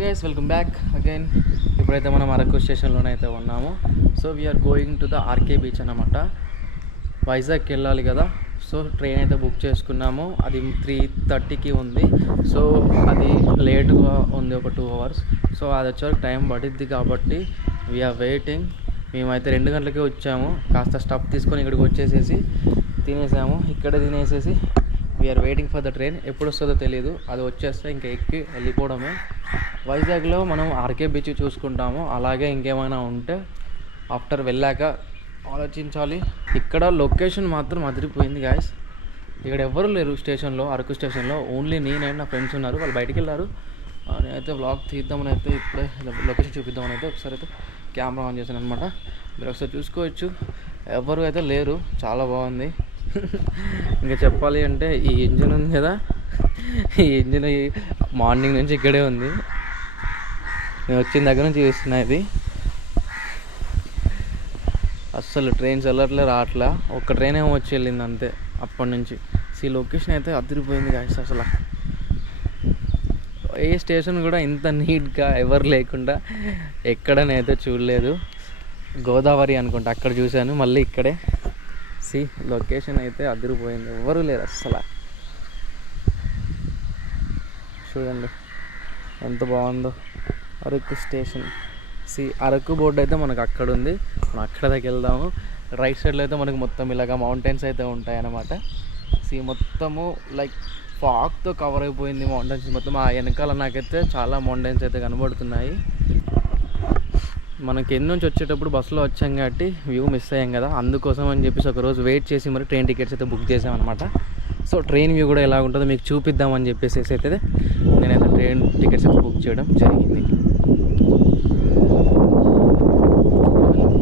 Guys welcome back again. ఇప్పుడైతే మనం అరకు స్టేషన్లోనే అయితే ఉన్నాము. So we are going to the RK beach అన్నమాట. వైజాగ్కి వెళ్ళాలి కదా, సో ట్రైన్ అయితే బుక్ చేసుకున్నాము. అది 3:30కి ఉంది. సో అది లేట్గా ఉంది, ఒక 2 hours. సో అది వచ్చేవరకు టైం పడుద్ది కాబట్టి వీఆర్ వెయిటింగ్. మేమైతే 2 గంటలకే వచ్చాము. కాస్త స్టఫ్ తీసుకొని ఇక్కడికి వచ్చేసేసి తినేసాము. ఇక్కడే తినేసేసి we are waiting for the train. ఎప్పుడు వస్తుందో తెలియదు, అది వచ్చేస్తే ఇంకా ఎక్కి వెళ్ళిపోవడమే. వైజాగ్లో మనం ఆర్కే బీచ్ చూసుకుంటాము. అలాగే ఇంకేమైనా ఉంటే ఆఫ్టర్ వెళ్ళాక ఆలోచించాలి. ఇక్కడ లొకేషన్ మాత్రం అదిరిపోయింది గాయస్. ఇక్కడ ఎవరు లేరు స్టేషన్లో, అరకు స్టేషన్లో. ఓన్లీ నేను నా ఫ్రెండ్స్ ఉన్నారు, వాళ్ళు బయటికి వెళ్ళారు. నేనైతే వ్లాగ్ తీద్దామని అయితే ఇప్పుడే లొకేషన్ చూపిద్దామని అయితే ఒకసారి అయితే కెమెరా ఆన్ చేశాను అనమాట. మీరు ఒకసారి చూసుకోవచ్చు, ఎవరు అయితే లేరు. చాలా బాగుంది. ఇంకా చెప్పాలి అంటే ఈ ఇంజిన్ ఉంది కదా, ఈ ఇంజిన్ మార్నింగ్ నుంచి ఇక్కడే ఉంది. నేను వచ్చిన దగ్గర నుంచి చూస్తున్నా. ఇది అస్సలు ట్రైన్స్ వెళ్ళట్లే, రావట్లే. ఒక్క ట్రైన్ ఏమో వచ్చి వెళ్ళింది అంతే అప్పటి నుంచి. ఈ లొకేషన్ అయితే అదిరిపోయింది గాయస్. అసలు ఏ స్టేషన్ కూడా ఇంత నీట్గా ఎవరు లేకుండా ఎక్కడనైతే చూడలేదు. గోదావరి అనుకుంటా, అక్కడ చూశాను. మళ్ళీ ఇక్కడే లొకేషన్ అయితే అదిరిపోయింది. ఎవరు లేరు అస్సలు. చూడండి ఎంత బాగుందో అరకు స్టేషన్. అరకు బోర్డు అయితే మనకు అక్కడ ఉంది. మనం అక్కడ దగ్గర వెళ్దాము. రైట్ సైడ్లో అయితే మనకు మొత్తం ఇలాగ మౌంటైన్స్ అయితే ఉంటాయి అన్నమాట. మొత్తము లైక్ ఫాగ్తో కవర్ అయిపోయింది మౌంటైన్స్ మొత్తం. ఆ వెనకాల నాకైతే చాలా మౌంటైన్స్ అయితే కనబడుతున్నాయి. మనకి ఎన్ని నుంచి వచ్చేటప్పుడు బస్సులో వచ్చాం కాబట్టి వ్యూ మిస్ అయ్యాం కదా, అందుకోసం అని చెప్పేసి ఒకరోజు వెయిట్ చేసి మరి ట్రైన్ టికెట్స్ అయితే బుక్ చేసామన్నమాట. సో ట్రైన్ వ్యూ కూడా ఎలా ఉంటుందో మీకు చూపిద్దామని చెప్పేసి అయితే నేనైతే ట్రైన్ టికెట్స్ అయితే బుక్ చేయడం జరిగింది.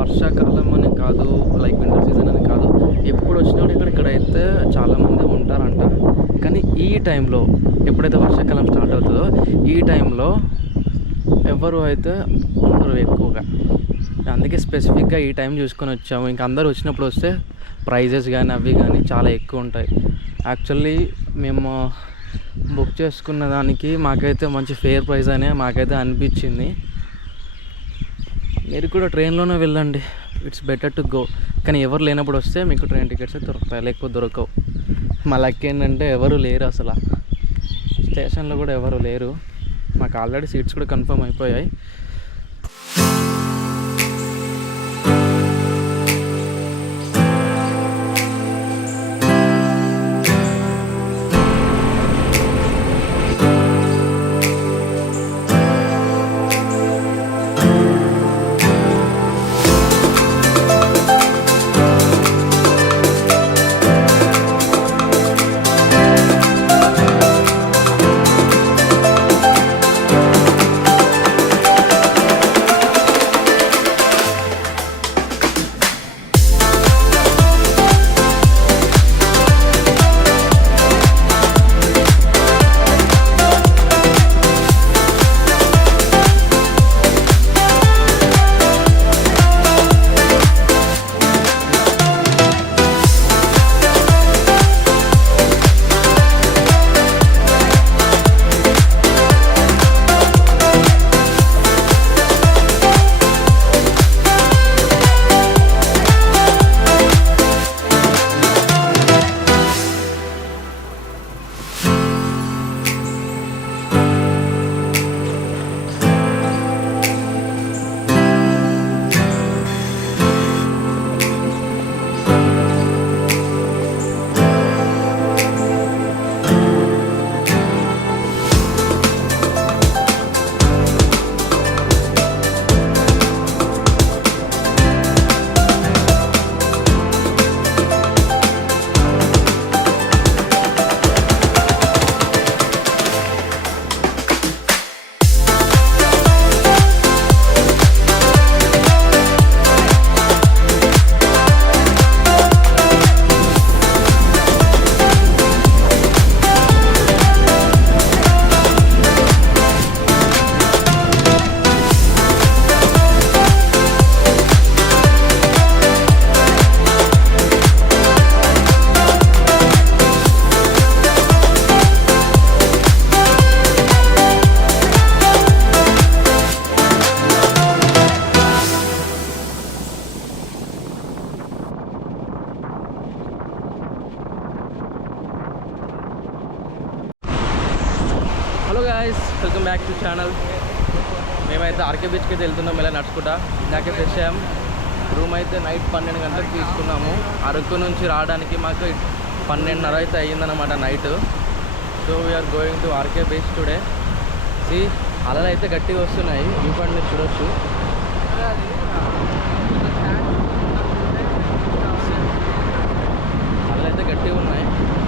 వర్షాకాలం అని కాదు, లైక్ వింటర్ సీజన్ అని కాదు, ఎప్పుడు వచ్చినప్పుడు ఇక్కడైతే చాలామంది ఉంటారంట. కానీ ఈ టైంలో ఎప్పుడైతే వర్షాకాలం స్టార్ట్ అవుతుందో ఈ టైంలో ఎవరు అయితే ఉండరు ఎక్కువగా. అందుకే స్పెసిఫిక్గా ఈ టైం చూసుకొని వచ్చాము. ఇంకా అందరూ వచ్చినప్పుడు వస్తే ప్రైజెస్ కానీ అవి కానీ చాలా ఎక్కువ ఉంటాయి. యాక్చువల్లీ మేము బుక్ చేసుకున్న దానికి మాకైతే మంచి ఫేర్ ప్రైస్ అనే మాకైతే అనిపించింది. మీరు కూడా ట్రైన్లోనే వెళ్ళండి, ఇట్స్ బెటర్ టు గో. కానీ ఎవరు లేనప్పుడు వస్తే మీకు ట్రైన్ టికెట్స్ దొరుకుతాయి, లేకపోతే దొరకవు. మా లక్ ఏంటంటే ఎవరు లేరు, అసలు స్టేషన్లో కూడా ఎవరు లేరు. మాకు ఆల్రెడీ సీట్స్ కూడా కన్ఫర్మ్ అయిపోయాయి. Hello guys, welcome back to channel. మేమైతే ఆర్కే బీచ్కి అయితే వెళ్తున్నాం. ఇలా నడుచుకుంటా ఇందాకే ఫ్రెష్ అయ్యాం. రూమ్ అయితే నైట్ 12 గంటలకు తీసుకున్నాము. అరకు నుంచి రావడానికి మాకు 12:30 అయితే అయ్యిందన్నమాట night. So we are going to R K beach today. అలలు అయితే గట్టిగా వస్తున్నాయి. వ్యూ పాయింట్ మీరు చూడొచ్చు. అలలు అయితే గట్టిగా ఉన్నాయి.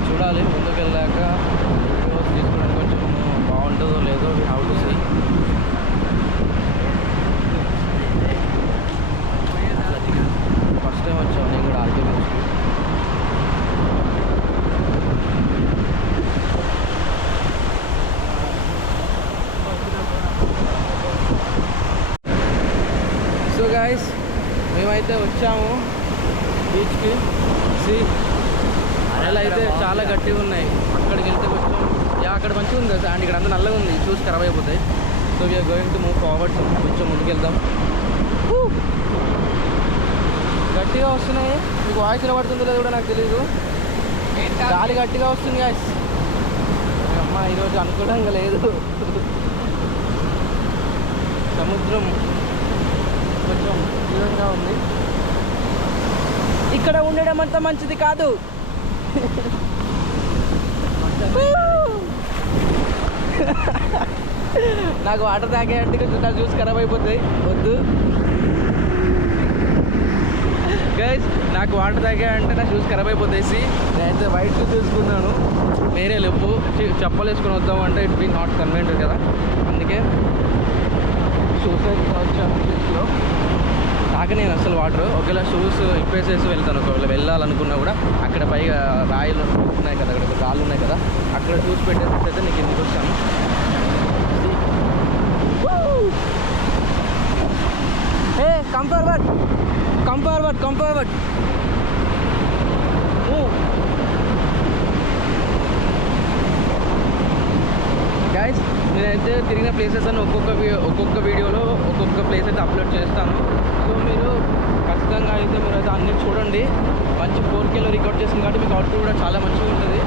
చూడాలి ముందుకు వెళ్ళాక వీడియోస్ తీసుకోవడానికి కొంచెం బాగుంటుందో లేదో we have to see. First time వచ్చాను నేను కూడా ఆర్కే బీచ్కి. సో గాయస్, మేమైతే వచ్చాము బీచ్కి. అలలు అయితే చాలా గట్టిగా ఉన్నాయి. అక్కడికి వెళ్తే కొంచెం అక్కడ మంచిగా ఉంది కదా, అండ్ ఇక్కడ అంతా నల్లగా ఉంది, చూసి ఖరాబ్ అయిపోతాయి. So we are going to move forward. కొంచెం ముందుకు వెళ్దాం. గట్టిగా వస్తున్నాయి. మీకు వాయిస్ వినబడుతుందో లేదో కూడా నాకు తెలీదు. గాలి గట్టిగా వస్తుంది గాయస్. అమ్మ ఈరోజు అనుకోవడంగా లేదు. సముద్రం కొంచెం తీవ్రంగా ఉంది. ఇక్కడ ఉండడం అంత మంచిది కాదు. నాకు వాటర్ తాగే అంటే కొంచెం నాకు చూసి ఖరాబ్ అయిపోతాయి. వద్దు గైస్, నాకు వాటర్ తాగా అంటే నా షూస్ ఖరాబ్ అయిపోతాయి. నేనైతే వైట్ షూస్ తీసుకున్నాను, వేరే లేవు. చెప్పలు వేసుకొని వద్దాం అంటే ఇట్ బీ నాట్ కన్వీనియంట్ కదా, అందుకే షూస్ వచ్చాను. బీచ్లో తాగా నేను అసలు వాటర్ ఒకవేళ షూస్ ఇప్పేసేసి వెళ్తాను. ఒకవేళ వెళ్ళాలనుకున్నా కూడా అక్కడ పైగా రాయిలు ఉన్నాయి కదా, అక్కడ రాళ్ళు ఉన్నాయి కదా, అక్కడ చూసి పెట్టేసి అయితే నీకు ఎందుకు వచ్చాను. Hey come forward, come forward, come forward. Guys, నేనైతే తిరిగిన ప్లేసెస్ అని ఒక్కొక్క వీడియోలో ఒక్కొక్క ప్లేస్ అయితే అప్లోడ్ చేస్తాను. సో మీరు ఖచ్చితంగా అయితే మీరు అయితే అన్నీ చూడండి. మంచి 4Kలో రికార్డ్ చేసింది కాబట్టి మీకు అవుట్పుట్ కూడా చాలా మంచిగా ఉంటుంది.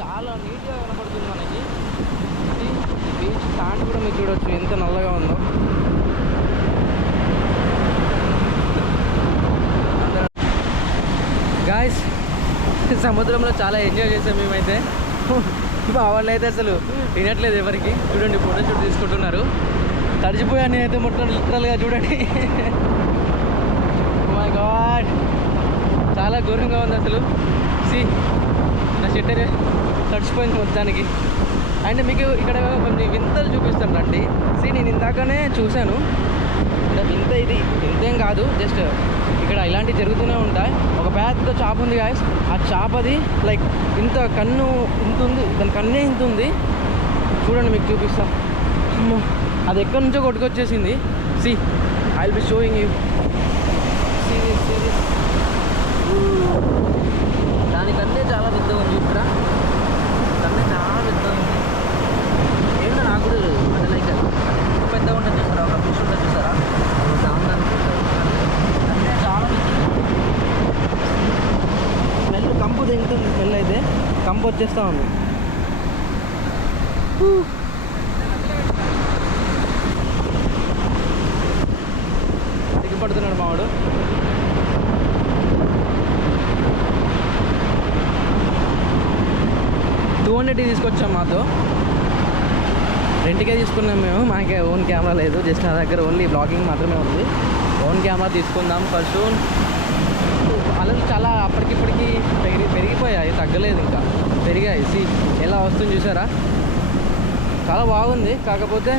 చాలా నీట్గా కనపడుతుంది మనకి. బీచ్ సాండ్ కూడా మీరు చూడొచ్చు ఎంత నల్లగా ఉందో. గాయస్, సముద్రంలో చాలా ఎంజాయ్ చేసాం మేమైతే. మా వాళ్ళు అయితే అసలు తినట్లేదు ఎవరికి. చూడండి ఫోటోషూట్ తీసుకుంటున్నారు. తడిచిపోయాను అయితే మొత్తం లిటరల్గా చూడండి. మై గాడ్, చాలా ఘోరంగా ఉంది అసలు. నా షెట్టర్ తడిచిపోయింది మొత్తానికి. అండ్ మీకు ఇక్కడ కొన్ని వింతలు చూపిస్తాను రండి. నేను ఇందాకనే చూశాను. ఇది ఇంతేం కాదు, జస్ట్ ఇక్కడ ఇలాంటివి జరుగుతూనే ఉంటాయి. ఒక పెద్ద చాప ఉంది గాయస్. ఆ చాపది లైక్ ఇంత కన్ను ఇంత ఉంది, దాని కన్నే ఇంత ఉంది. చూడండి మీకు చూపిస్తా. అది ఎక్కడి నుంచో కొట్టుకొచ్చేసింది. I will be showing you. దానికన్నే చాలా పెద్దగా ఉంది. ఇక్కడ కన్నే చాలా పెద్దగా ఉంది. ఏంటో నాకు కూడా అంటే లైక్ పెద్దగా ఉంటుంది చూసారా, ఒక ఫిష్ ఉంటుంది చూసారా, దాని కన్నే చాలా పెద్దగా. తింటుంది స్మెల్ అయితే, కంపు వచ్చేస్తూ ఉంది. దిగపడుతున్నాడు మావాడు. $200 తీసుకొచ్చాం మాతో, రెంట్కే తీసుకున్నాం మేము. మాకే ఓన్ కెమెరా లేదు, జస్ట్ నా దగ్గర ఓన్లీ బ్లాగింగ్ మాత్రమే ఉంది. ఓన్ కెమెరా తీసుకుందాం ఫస్ట్. అలలు చాలా అప్పటికిప్పటికి పెరిగిపోయాయి, తగ్గలేదు, ఇంకా పెరిగాయి. ఎలా వస్తుంది చూసారా, చాలా బాగుంది. కాకపోతే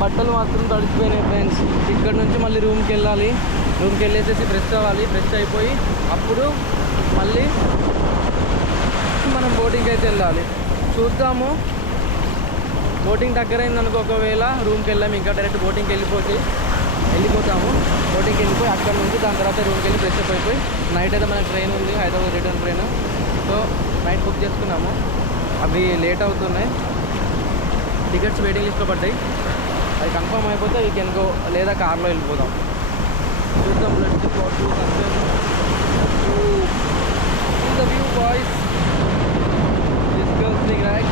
బట్టలు మాత్రం తడిచిపోయినాయి ఫ్రెండ్స్. ఇక్కడ నుంచి మళ్ళీ రూమ్కి వెళ్ళాలి, రూమ్కి వెళ్ళేసేసి ఫ్రెష్ అవ్వాలి. ఫ్రెష్ అయిపోయి అప్పుడు మళ్ళీ మనం బోటింగ్కి అయితే వెళ్ళాలి. చూద్దాము, బోటింగ్ దగ్గర అయిందనుకో, ఒకవేళ రూమ్కి వెళ్ళాము, ఇంకా డైరెక్ట్ బోటింగ్కి వెళ్ళిపోతాము. బోటింగ్కి వెళ్ళిపోయి అక్కడ నుంచి దాని తర్వాత రూమ్కి వెళ్ళి ఫ్రెష్ అప్ అయిపోయి నైట్ అయితే మనకి ట్రైన్ ఉంది, Hyderabad return train. So night book చేసుకున్నాము, అవి లేట్ అవుతున్నాయి. టికెట్స్ వెయిటింగ్ లిస్ట్లో పడ్డాయి, అది కన్ఫర్మ్ అయిపోతే వీ కెన్ గో, లేదా కార్లో వెళ్ళిపోదాం. చూద్దాం. Let's go to the view boys. Disgusting, right?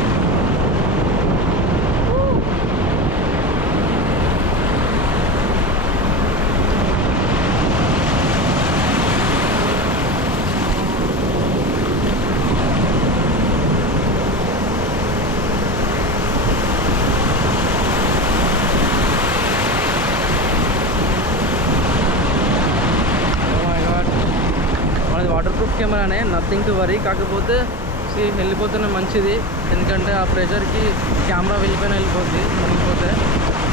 మనది వాటర్ ప్రూఫ్ కెమెరానే, నథింగ్ టు వరీ. కాకపోతే వెళ్ళిపోతున్నా మంచిది, ఎందుకంటే ఆ ప్రెషర్కి కెమెరా వెళ్ళిపోతే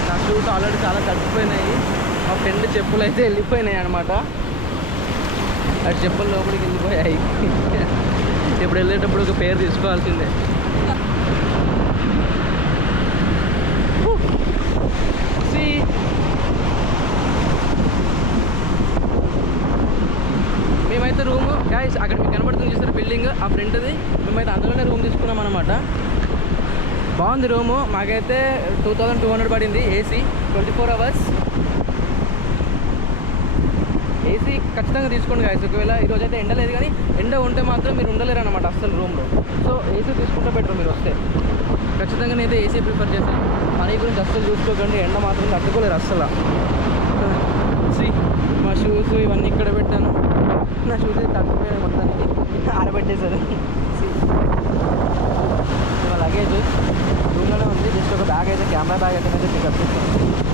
నా షూస్ ఆల్రెడీ చాలా తగ్గిపోయినాయి. మా ఫ్రెండ్ చెప్పులు అయితే వెళ్ళిపోయినాయి అనమాట, ఆ చెప్పులు లోపలికి వెళ్ళిపోయాయి. ఇప్పుడు వెళ్ళేటప్పుడు ఒక పేరు తీసుకోవాల్సిందే. మేమైతే రూమ్ గాయస్ అక్కడ మీకు కనబడుతుంది చూసారు బిల్డింగ్, ఆ ఫ్రంట్ది. మేమైతే అందులోనే రూమ్ తీసుకున్నాం అనమాట. బాగుంది రూము. మాకైతే 2200 పడింది. ఏసీ 24 hours ఏసీ ఖచ్చితంగా తీసుకోండి గాయస్. ఒకవేళ ఈరోజు అయితే ఎండ లేదు, కానీ ఎండ ఉంటే మాత్రం మీరు ఉండలేరు అనమాట అసలు రూమ్లో. సో ఏసీ తీసుకుంటే బెటర్ మీరు వస్తే. ఖచ్చితంగా నేనైతే ఏసీ ప్రిఫర్ చేశాను. మనీ గురించి అస్సలు చూసుకోకండి, ఎండ మాత్రం తట్టుకోలేరు అస్సలు. మా షూస్ ఇవన్నీ ఇక్కడ పెట్టాను. నా షూస్ అయితే తగ్గిపోయాయి, మొత్తానికి ఆరబెట్టేశారు. మా లగేజ్ రూమ్లోనే ఉంది. జస్ట్ ఒక బ్యాగ్ అయితే, కెమెరా బ్యాగ్ అయితే పికప్ చేస్తాను.